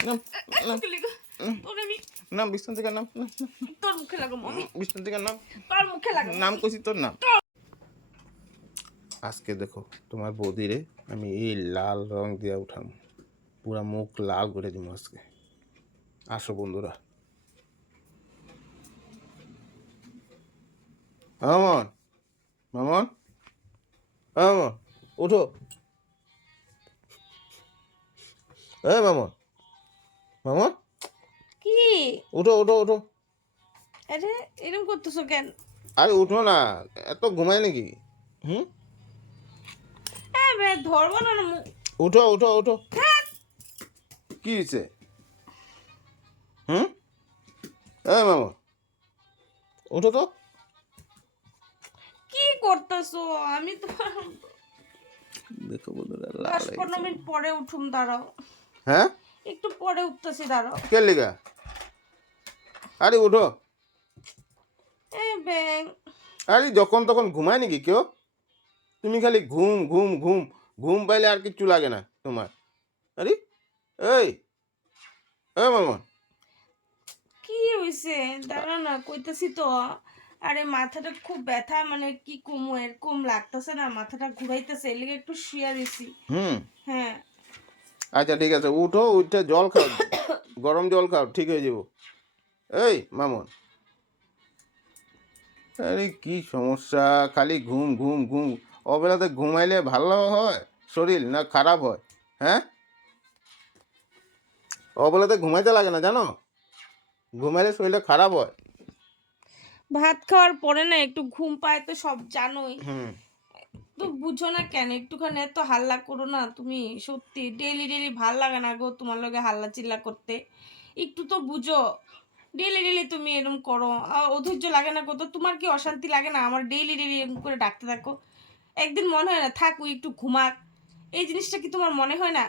নাম নাম থেকে তোর মুখে থেকে তোর মুখে কইছি তোর নাম আজকে দেখো তোমার বৌদিরে আমি এই লাল রং দিয়ে উঠাম পুরা মুখ লাল করে দিব আজকে আসো বন্ধুরা মামন মামন মামন উঠো এ মামন মামন কি? উঠো উঠো উঠো। আরে এরকম করতেছো কেন? আরে উঠো না এত ঘুমায় নাকি? হুম? ধরবো না না উঠো উঠো উঠো। কি হয়েছে? হুম? এই মামা। উঠো তো। কি করতেছো? আমি তো দেখো বন্ধুরা পনেরো মিনিট পরে উঠুম দাঁড়াও। হ্যাঁ? একটু পরে উঠতেছি দাঁড়ো কে লিগা? আরে উঠো। এ ব্যাং। আরে যখন তখন ঘুমায় নাকি কেউ? তুমি খালি ঘুম ঘুম ঘুম ঘুম পাইলে আর কিচ্ছু লাগে না তোমার। আরে এই এই মামা। কি হইছে? দাঁড়া না কইতেছি তো। আরে মাথাটা খুব ব্যথা মানে কি কম এরকম লাগতেছে না মাথাটা ঘুরাইতেছে এর লেগে একটু শুয়ে রয়েছি হুম। হ্যাঁ। আচ্ছা ঠিক আছে উঠো উঠে জল খাও গরম জল খাও ঠিক হয়ে যাব। এই মামুন। আরে কি সমস্যা? খালি ঘুম ঘুম ঘুম। অবেলাতে ঘুমাইলে ভালো হয় শরীর না খারাপ হয়? হ্যাঁ? অবেলাতে ঘুমাইতে লাগে না জানো? ঘুমাইলে শরীরটা খারাপ হয়। ভাত খাওয়ার পরে না একটু ঘুম পায় তো সব জানোই। হুম। তো বুঝো না কেন? একটুখানি এত হাল্লা করো না তুমি সত্যি। ডেলি ডেলি ভালো লাগে না গো তোমার লগে হাল্লা চিল্লা করতে। একটু তো বুঝো। ডেলি ডেলি তুমি এরকম করো। অধৈর্য লাগে না গো তো তোমার কি অশান্তি লাগে না? আমার ডেলি ডেলি এরকম করে ডাকতে থাকো। একদিন মনে হয় না থাক একটু ঘুমাক। এই জিনিসটা কি তোমার মনে হয় না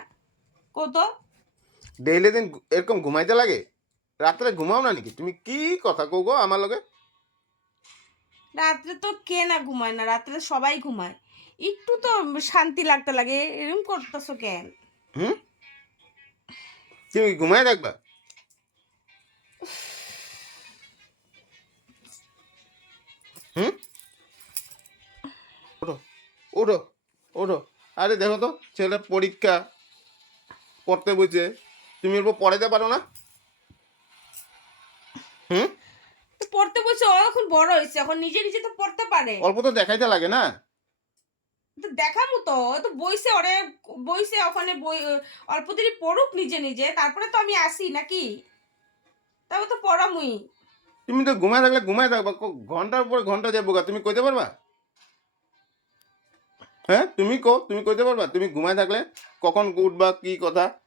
কত ডেইলি দিন এরকম ঘুমাইতে লাগে? রাত্রে ঘুমাও না নাকি? তুমি কি কথা কো গো আমার লগে? রাত্রে তো কে না ঘুমায় না? রাত্রে সবাই ঘুমায়। একটু তো শান্তি লাগতে লাগে এরকম করতেছো কেন? হুম? তুমি ঘুমাই থাকবা? হুম? ওঠো ওঠো ওঠো। আরে দেখো তো ছেলের পরীক্ষা পড়তে বসে তুমি এরপর পড়াতে পারো না? হুম? পড়তে বসে ও এখন বড় হয়েছে এখন নিজে নিজে তো পড়তে পারে। অল্প তো দেখাইতে লাগে না? দেখামু তো তো বইসে ওরে বইছে ওখানে বই অল্প দিনই পড়ুক নিজে নিজে তারপরে তো আমি আসি নাকি? তবে তো পড়ামুই। তুমি তো ঘুমায় থাকলে ঘুমায় থাকবা ক- ঘণ্টার পর ঘণ্টা যাব গা, তুমি কইতে পারবা? হ্যাঁ তুমি কো তুমি কইতে পারবা? তুমি ঘুমায় থাকলে কখন উঠবা কি কথা?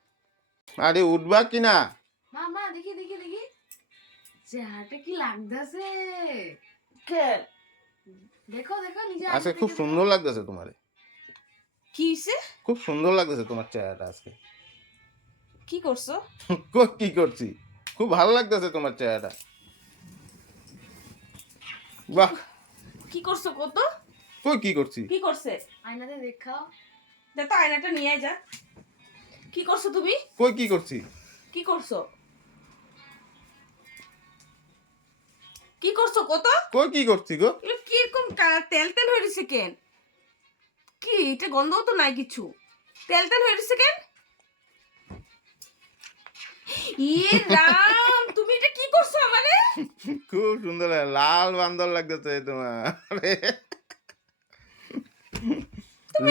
আরে উঠবা কি না? মামা দেখি দেখি দেখি। চেহারাটা কি লাগতেছে। দেখো দেখো নিজে আজকে আগে খুব সুন্দর লাগতেছে তোমার। কি হইছে? খুব সুন্দর লাগতেছে তোমার চেহারাটা আজকে। কি করছ? কি করছি? খুব ভালো লাগতেছে তোমার চেহারাটা। বাহ। কি করছ কত? কই কি করছি? কি করছে? দেখো। আয়নাতে দেখাও। দেখো আয়নাটা নিয়ে যা। কি করছ তুমি? কই কি করছি? কি করছ? কি করছ কত? কই কি করছি গো? কীরকম তেল তেল হয়ে রয়েছে কেন? কি? এটা গন্ধও তো নাই কিছু। তেল তেল হয়ে রয়েছে কেন? ইয়ে রাম তুমি এটা কি করছ আমারে? খুব সুন্দর লাল বান্দর লাগতেছে তোমার।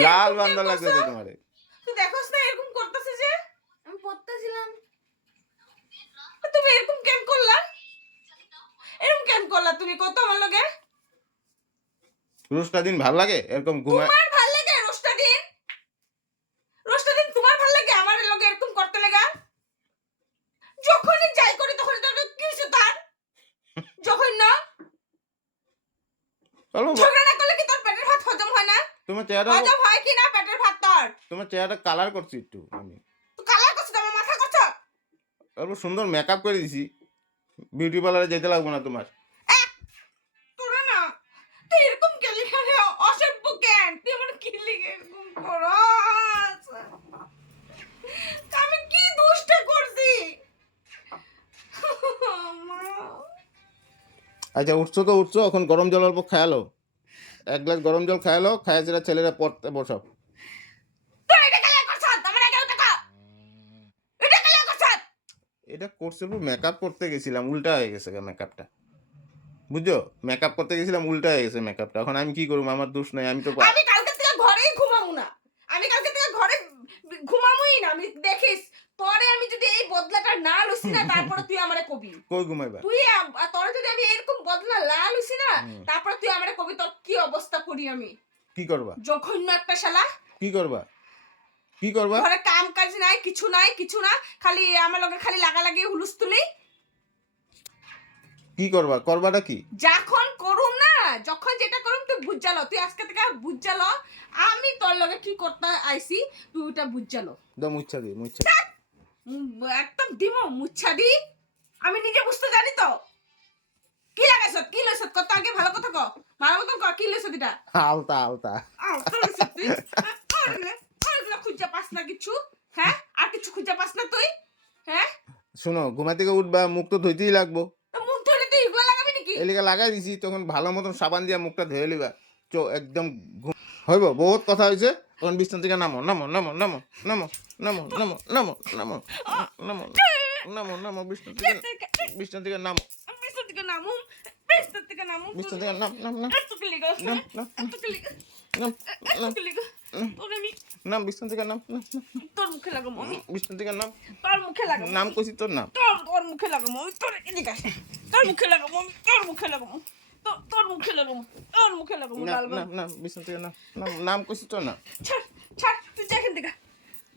লাল বান্দর লাগতেছে? তোমারে। তুই দেখোস না এরকম করতেছে যে? আমি পড়তেছিলাম। তুমি এরকম কেন করলা? এরকম কেন করলা তুমি? কত আমার লগে? রোজটা দিন ভালো লাগে? এরকম ঘুমায় তোমার ভালো লাগে রোস্টা দিন রোস্টা দিন তোমার ভালো লাগে আমার লগে এরকম করতে লাগা যখনই যাই করি তখন এটা একটা কি হইছে তার যখন না চলো ঝগড়া করলে কি তোর পেটের ভাত হজম হয় না? তোমার চেহারা হজম হয় কি না পেটের ভাত তোর? তোমার চেহারাটা কালার করছি একটু আমি। তো কালার করছ তোমার মাথা করছ? অল্প সুন্দর মেকআপ করে দিছি। বিউটি পার্লারে যেতে লাগবে না তোমার। তোরা না তুই এরকম কেলি খেলে অসভ্য কেন? তুই আমার কি এরকম করস? আচ্ছা উঠছো তো উঠছো এখন গরম জল অল্প খেয়ালো। এক গ্লাস গরম জল খেয়ালো খায়া সেটা ছেলেরা পড়তে বসাও। এটা করছ? মেকআপ করতে গেছিলাম উল্টা হয়ে গেছে মেকআপটা বুঝছ? মেকআপ করতে গেছিলাম উল্টা হয়ে গেছে মেকআপটা এখন আমি কি করব? আমার দোষ নাই আমি তো আমি কালকে থেকে ঘরেই ঘুমামু না। আমি কালকে থেকে ঘরে ঘুমামুই না আমি দেখিস পরে আমি যদি এই বদলাটা না লুসি না তারপরে তুই আমারে কবি। কই ঘুমাইবা? তুই না লুসি না হুম। তারপরে তুই আমারে কবি তোর কি অবস্থা করি আমি? কি করবা? জঘন্য একটা শালা। কি করবা? কি করবা? ঘরে কাম কাজ নাই কিছু নাই কিছু না খালি আমার লগে খালি লাগা লাগিয়ে হুলুস তুলি। কি করবা? করবাটা কি? যখন করুম না যখন যেটা করুম তুই বুঝালো তুই আজকে থেকে বুঝালো আমি তোর লগে কি করতে আইছি তুই ওটা বুঝালো মুচ্ছা দি মুচ্ছা একদম দিব মুচ্ছা দি। আমি নিজে বুঝতে জানি তো। কি লাগাইছ কি লইছ কত আগে ভালো কথা ক ভালো কথা ক কি লইছ এটা আলতা আলতা তো লইছ তুই আরে আরে খুঁজে পাস না কিছু হ্যাঁ আর কিছু খুঁজে পাস না তুই হ্যাঁ শোনো ঘুমা থেকে উঠবা মুখ তো ধুইতেই লাগবো মুখ ধরে তুই এগুলো লাগাবি নাকি এলিকা লাগাই দিছি তখন ভালো মতন সাবান দিয়া মুখটা ধুয়ে লিবা চো একদম হইব বহুত কথা হয়েছে তখন বিছনা থেকে নামো নামো নামো নামো নামো নামো নামো নামো নামো নামো নামো নামো বিছনা থেকে বিছনা থেকে নামো থেকে নামুম বিস্তার থেকে নামুম বিছনা থেকে নাম নাম নাম। এত কি লিগা নাম নাম এত কি লিগা নাম এত কি লিগা। তোর আমি নাম থেকে নাম তোর মুখে আমি। বিছনা থেকে নাম তোর মুখে লাগাবো নাম কইছি তোর নাম। তোর তোর মুখে লাগাবো আমি। তোর এদিকে আস। তোর মুখে লাগাবো আমি। তোর মুখে লাগাবো তোর তোর মুখে লাগাবো তোর মুখে লাল নাম নাম বিছনা থেকে নাম নাম নাম কইছি তোর নাম। ছাড় ছাড় তুই যা থেকে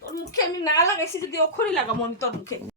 তোর মুখে আমি না লাগাইছি যদি অক্ষরই লাগাবো আমি তোর মুখে।